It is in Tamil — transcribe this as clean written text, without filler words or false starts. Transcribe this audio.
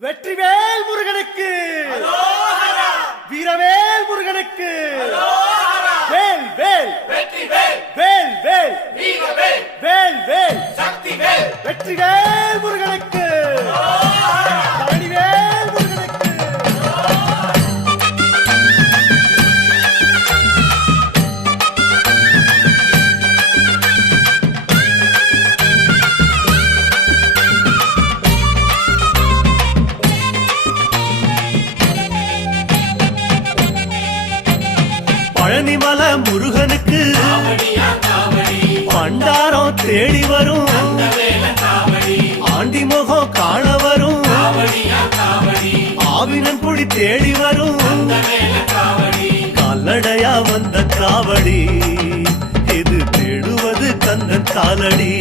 வெற்றிவேல் முருகனுக்கு, வீரவேல் முருகனுக்கு, வேல் வேல் வெற்றிவேல், வேல் வேல் வீரவேல், வேல் வேல் சக்திவேல், வெற்றிவேல் முருகனுக்கு, பழனிவேல் முருகனுக்கு. பழனிமல முருகனுக்கு காவடியா காவடி, பண்டாரம் தேடி வரும், வேல காவடி, ஆண்டி முகம் காண வரும், காவடியா காவடி, ஆவினன் குடி தேடி வரும், வேல காவடி, கால்நடையா வந்த காவடி, இது தேடுவது கந்தன் காலடி.